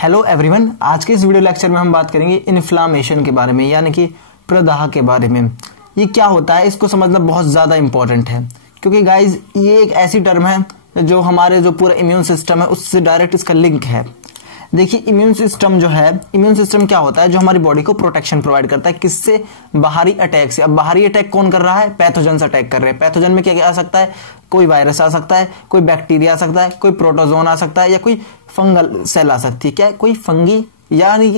Hello everyone, आज के इस वीडियो लेक्चर में हम बात करेंगे इन्फ्लामेशन के बारे में, यानी कि प्रदाह के बारे में। ये क्या होता है इसको समझना बहुत ज़्यादा इंपॉर्टेंट है, क्योंकि गाइज ये एक ऐसी टर्म है जो हमारे जो पूरा इम्यून सिस्टम है उससे डायरेक्ट इसका लिंक है। देखिए इम्यून सिस्टम जो है, इम्यून सिस्टम क्या होता है, जो हमारी बॉडी को प्रोटेक्शन प्रोवाइड करता है। किससे? बाहरी अटैक से। अब बाहरी अटैक कौन कर रहा है? पैथोजन से अटैक कर रहे हैं। पैथोजन में क्या क्या आ सकता है? कोई वायरस आ सकता है, कोई बैक्टीरिया आ सकता है, कोई प्रोटोजोन आ सकता है, या कोई फंगल सेल आ सकती है। क्या? कोई फंगी, यानी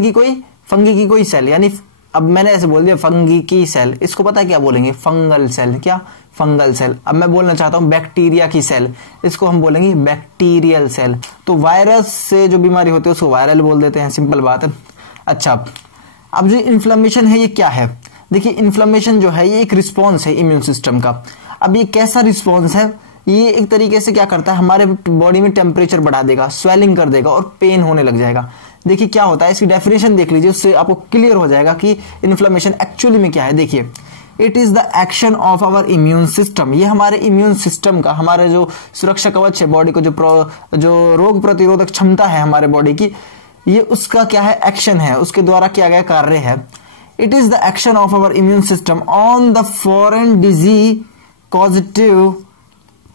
कि कोई फंगी की कोई सेल, यानी अब मैंने ऐसे बोल दिया फंगी की सेल, इसको पता है क्या बोलेंगे? Fungal cell. क्या? Fungal cell. अब मैं बोलना चाहता हूं बैक्टीरिया की सेल, इसको हम बोलेंगे बैक्टीरियल सेल। तो वायरस से जो बीमारी होती है उसको वायरल बोल देते हैं, सिंपल बात है। अच्छा, अब जो इन्फ्लेमेशन है ये क्या है? देखिए इन्फ्लेमेशन जो है ये एक रिस्पॉन्स है इम्यून सिस्टम का। अब ये कैसा रिस्पॉन्स है? ये एक तरीके से क्या करता है, हमारे बॉडी में टेम्परेचर बढ़ा देगा, स्वेलिंग कर देगा और पेन होने लग जाएगा। देखिए क्या होता है, इसकी डेफिनेशन देख लीजिए, उससे आपको क्लियर हो जाएगा कि इन्फ्लेमेशन एक्चुअली में क्या है। देखिए, it is the action of our immune system. ये हमारे इम्यून सिस्टम का, हमारे जो सुरक्षा कवच है बॉडी को, जो रोग प्रतिरोधक क्षमता है हमारे बॉडी की, ये उसका क्या है? एक्शन है, उसके द्वारा किया गया कार्य है। It is the action of our immune system on the foreign disease causative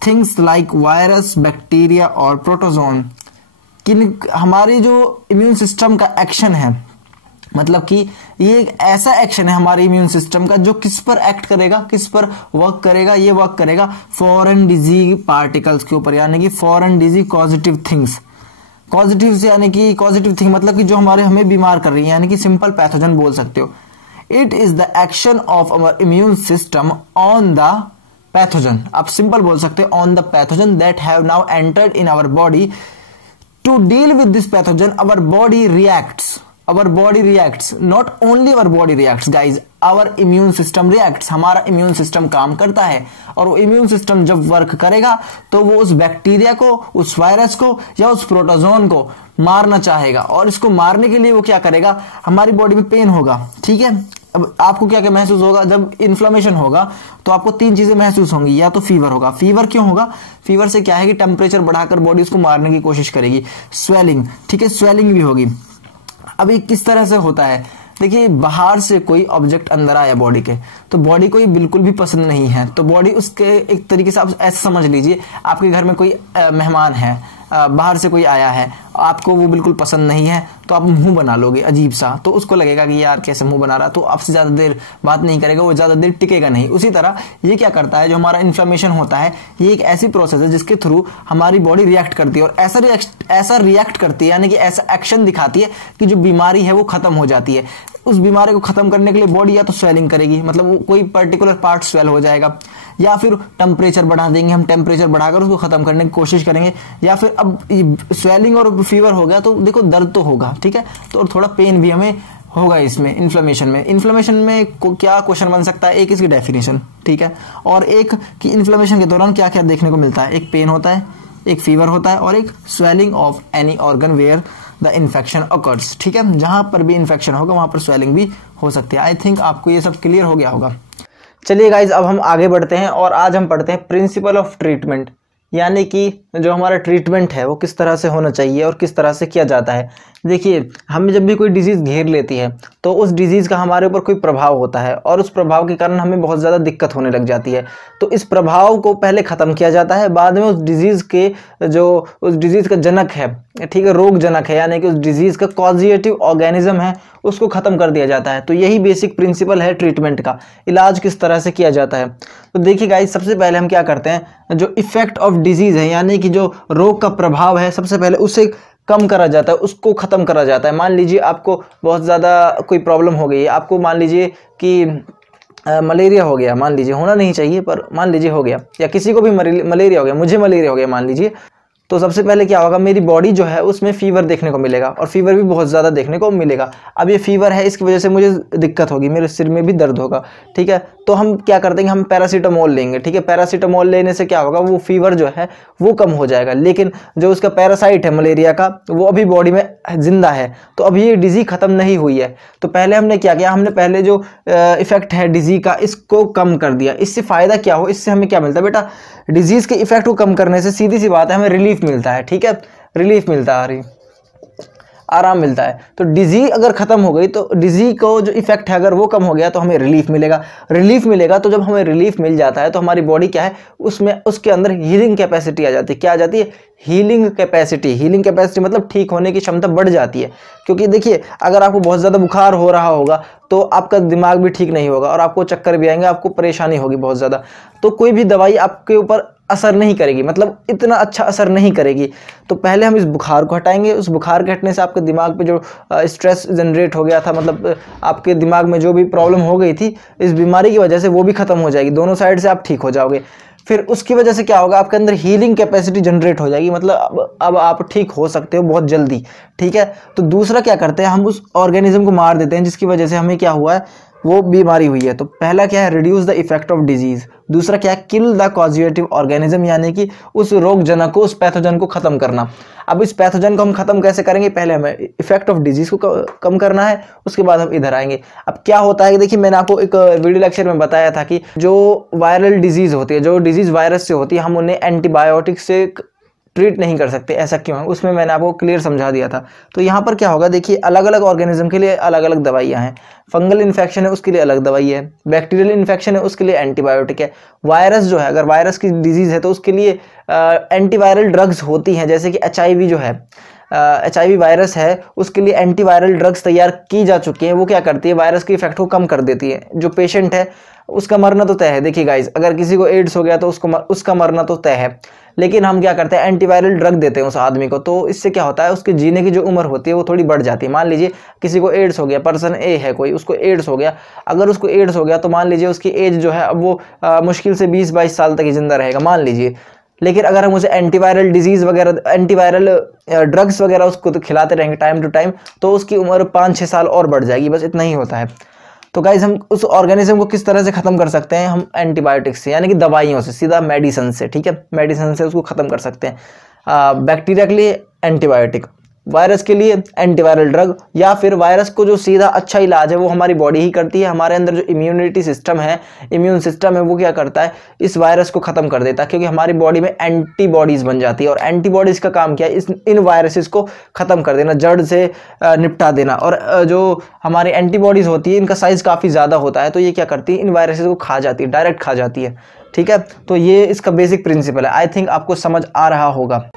things like virus, bacteria और प्रोटोजोन। हमारी जो इम्यून सिस्टम का एक्शन है, मतलब कि ये एक ऐसा एक्शन है हमारे इम्यून सिस्टम का जो किस पर एक्ट करेगा, किस पर वर्क करेगा? ये वर्क करेगा फॉरेन डिजीज पार्टिकल्स के ऊपर, यानी कि foreign disease positive things. Positive से यानी कि पॉजिटिव थिंग मतलब कि जो हमें बीमार कर रही है, यानी कि सिंपल पैथोजन बोल सकते हो। It is the action of our immune system on the pathogen. आप सिंपल बोल सकते हो on the pathogen that have now entered in our body. To deal with this pathogen our body reacts, not only our body reacts guys, our immune system reacts। हमारा immune system काम करता है, और वो immune system जब work करेगा तो वो उस बैक्टीरिया को, उस वायरस को या उस प्रोटोजोन को मारना चाहेगा, और इसको मारने के लिए वो क्या करेगा? हमारी बॉडी में पेन होगा, ठीक है। अब आपको क्या क्या महसूस होगा? जब इन्फ्लेमेशन होगा तो आपको तीन चीजें महसूस होंगी। या तो फीवर होगा। फीवर क्यों होगा? फीवर से क्या है कि टेम्परेचर बढ़ाकर बॉडी उसको मारने की कोशिश करेगी। स्वेलिंग, ठीक है, स्वेलिंग भी होगी। अब ये किस तरह से होता है? देखिए, बाहर से कोई ऑब्जेक्ट अंदर आया बॉडी के, तो बॉडी को ये बिल्कुल भी पसंद नहीं है, तो बॉडी उसके एक तरीके से आप ऐसे समझ लीजिए, आपके घर में कोई मेहमान है, बाहर से कोई आया है, आपको वो बिल्कुल पसंद नहीं है, तो आप मुंह बना लोगे अजीब सा, तो उसको लगेगा कि यार कैसे मुंह बना रहा, तो आपसे ज्यादा देर बात नहीं करेगा, वो ज्यादा देर टिकेगा नहीं। उसी तरह ये क्या करता है, जो हमारा इन्फ्लेमेशन होता है, ये एक ऐसी प्रोसेस है जिसके थ्रू हमारी बॉडी रिएक्ट करती है, और ऐसा रिएक्ट करती है, यानी कि ऐसा एक्शन दिखाती है कि जो बीमारी है वो खत्म हो जाती है। उस बीमारी को खत्म करने के लिए बॉडी या तो स्वेलिंग करेगी, मतलब कोई पर्टिकुलर पार्ट स्वेल हो जाएगा, या फिर टेम्परेचर बढ़ा देंगे, हम टेम्परेचर बढ़ाकर उसको खत्म करने की कोशिश करेंगे, या फिर अब स्वेलिंग और फीवर हो गया तो देखो दर्द तो होगा, ठीक है, तो और थोड़ा पेन भी हमें होगा इसमें इन्फ्लेमेशन में। इन्फ्लेमेशन में क्या क्वेश्चन बन सकता है? एक इसकी डेफिनेशन, ठीक है, और एक कि इन्फ्लेमेशन के दौरान क्या क्या देखने को मिलता है। एक पेन होता है, एक फीवर होता है, और एक swelling of any organ where the infection occurs, ठीक है, जहां पर भी इन्फेक्शन होगा वहां पर स्वेलिंग भी हो सकती है। आई थिंक आपको ये सब क्लियर हो गया होगा। चलिए गाइज, अब हम आगे बढ़ते हैं और आज हम पढ़ते हैं प्रिंसिपल ऑफ ट्रीटमेंट, यानी कि जो हमारा ट्रीटमेंट है वो किस तरह से होना चाहिए और किस तरह से किया जाता है। देखिए, हमें जब भी कोई डिजीज़ घेर लेती है तो उस डिजीज़ का हमारे ऊपर कोई प्रभाव होता है, और उस प्रभाव के कारण हमें बहुत ज़्यादा दिक्कत होने लग जाती है। तो इस प्रभाव को पहले ख़त्म किया जाता है, बाद में उस डिजीज़ का जनक है, ठीक है, रोग जनक है, यानी कि उस डिजीज़ का कॉजिएटिव ऑर्गेनिज्म है, उसको ख़त्म कर दिया जाता है। तो यही बेसिक प्रिंसिपल है ट्रीटमेंट का। इलाज किस तरह से किया जाता है, तो देखिए गाइस, सबसे पहले हम क्या करते हैं, जो इफेक्ट ऑफ डिजीज़ है, यानी कि जो रोग का प्रभाव है, सबसे पहले उसे कम करा जाता है, उसको खत्म करा जाता है। मान लीजिए आपको बहुत ज़्यादा कोई प्रॉब्लम हो गई है, आपको मान लीजिए कि मलेरिया हो गया, मान लीजिए, होना नहीं चाहिए पर मान लीजिए हो गया, या किसी को भी मलेरिया हो गया, मुझे मलेरिया हो गया मान लीजिए, तो सबसे पहले क्या होगा, मेरी बॉडी जो है उसमें फीवर देखने को मिलेगा, और फीवर भी बहुत ज़्यादा देखने को मिलेगा। अब ये फीवर है, इसकी वजह से मुझे दिक्कत होगी, मेरे सिर में भी दर्द होगा, ठीक है, तो हम क्या करते हैं, हम पैरासीटामोल लेंगे, ठीक है। पैरासीटामोल लेने से क्या होगा, वो फीवर जो है वो कम हो जाएगा, लेकिन जो उसका पैरासाइट है मलेरिया का, वो अभी बॉडी में जिंदा है, तो अभी ये डिजीज खत्म नहीं हुई है। तो पहले हमने क्या किया, हमने पहले जो इफेक्ट है डिजीज का, इसको कम कर दिया। इससे फायदा क्या हो, इससे हमें क्या मिलता है बेटा, डिजीज के इफेक्ट को कम करने से सीधी सी बात है हमें रिलीफ मिलता है, ठीक है, रिलीफ मिलता है। आराम मिलता है। तो डिजीज अगर खत्म हो गई तो डिजीज को जो इफेक्ट है अगर वो कम हो गया तो हमें रिलीफ मिलेगा। रिलीफ मिलेगा तो जब हमें रिलीफ मिल जाता है तो हमारी बॉडी क्या है, उसमें उसके अंदर हीलिंग कैपेसिटी आ जाती है। क्या आ जाती है? Healing capacity. हीलिंग कैपेसिटी मतलब ठीक होने की क्षमता बढ़ जाती है। क्योंकि देखिए अगर आपको बहुत ज़्यादा बुखार हो रहा होगा तो आपका दिमाग भी ठीक नहीं होगा और आपको चक्कर भी आएंगे, आपको परेशानी होगी बहुत ज़्यादा। तो कोई भी दवाई आपके ऊपर असर नहीं करेगी, मतलब इतना अच्छा असर नहीं करेगी। तो पहले हम इस बुखार को हटाएंगे। उस बुखार के हटने से आपके दिमाग पे जो स्ट्रेस जनरेट हो गया था, मतलब आपके दिमाग में जो भी प्रॉब्लम हो गई थी इस बीमारी की वजह से, वो भी खत्म हो जाएगी। दोनों साइड से आप ठीक हो जाओगे। फिर उसकी वजह से क्या होगा, आपके अंदर हीलिंग कैपेसिटी जनरेट हो जाएगी, मतलब अब आप ठीक हो सकते हो बहुत जल्दी। ठीक है। तो दूसरा क्या करते हैं, हम उस ऑर्गेनिज्म को मार देते हैं जिसकी वजह से हमें क्या हुआ है, वो बीमारी हुई है। तो पहला क्या है, reduce the effect of disease. दूसरा क्या है, किल द कॉजेटिव ऑर्गेनिज्म, यानी कि उस रोगजनक को, उस पैथोजन को खत्म करना। अब इस पैथोजन को हम खत्म कैसे करेंगे, पहले हमें इफेक्ट ऑफ डिजीज को कम करना है, उसके बाद हम इधर आएंगे। अब क्या होता है, देखिए मैंने आपको एक वीडियो लेक्चर में बताया था कि जो वायरल डिजीज होती है, जो डिजीज वायरस से होती है, हम उन्हें एंटीबायोटिक से ट्रीट नहीं कर सकते। ऐसा क्यों है, उसमें मैंने आपको क्लियर समझा दिया था। तो यहाँ पर क्या होगा, देखिए अलग अलग ऑर्गेनिज्म के लिए अलग अलग दवाइयाँ हैं। फंगल इन्फेक्शन है उसके लिए अलग दवाई है, बैक्टीरियल इन्फेक्शन है उसके लिए एंटीबायोटिक है। वायरस जो है, अगर वायरस की डिजीज़ है तो उसके लिए एंटीवायरल ड्रग्स होती हैं, जैसे कि HIV जो है, HIV वायरस है, उसके लिए एंटीवायरल ड्रग्स तैयार की जा चुकी हैं। वो क्या करती है, वायरस के इफेक्ट को कम कर देती है। जो पेशेंट है उसका मरना तो तय है। देखिए गाइस, अगर किसी को एड्स हो गया तो उसका मरना तो तय है, लेकिन हम क्या करते हैं, एंटीवायरल ड्रग देते हैं उस आदमी को। तो इससे क्या होता है, उसके जीने की जो उम्र होती है वो थोड़ी बढ़ जाती है। मान लीजिए किसी को एड्स हो गया, पर्सन ए है कोई, उसको एड्स हो गया। अगर उसको एड्स हो गया तो मान लीजिए उसकी एज जो है अब वो मुश्किल से 20-22 साल तक ही जिंदा रहेगा, मान लीजिए। लेकिन अगर हम उसे एंटीवायरल डिजीज़ वगैरह, एंटीवायरल ड्रग्स वगैरह उसको तो खिलाते रहेंगे टाइम टू टाइम, तो उसकी उम्र 5-6 साल और बढ़ जाएगी। बस इतना ही होता है। तो गाइज हम उस ऑर्गेनिज्म को किस तरह से खत्म कर सकते हैं, हम एंटीबायोटिक्स से, यानी कि दवाइयों से, सीधा मेडिसिन से। ठीक है, मेडिसिन से उसको खत्म कर सकते हैं। बैक्टीरिया के लिए एंटीबायोटिक, वायरस के लिए एंटीवायरल ड्रग, या फिर वायरस को जो सीधा अच्छा इलाज है वो हमारी बॉडी ही करती है। हमारे अंदर जो इम्यूनिटी सिस्टम है, इम्यून सिस्टम है, वो क्या करता है, इस वायरस को खत्म कर देता है, क्योंकि हमारी बॉडी में एंटीबॉडीज बन जाती है। और एंटीबॉडीज का काम क्या है, इन वायरसेस को खत्म कर देना, जड़ से निपटा देना। और जो हमारी एंटीबॉडीज होती है इनका साइज काफ़ी ज़्यादा होता है, तो ये क्या करती है, इन वायरसेस को खा जाती है, डायरेक्ट खा जाती है। ठीक है, तो ये इसका बेसिक प्रिंसिपल है। आई थिंक आपको समझ आ रहा होगा।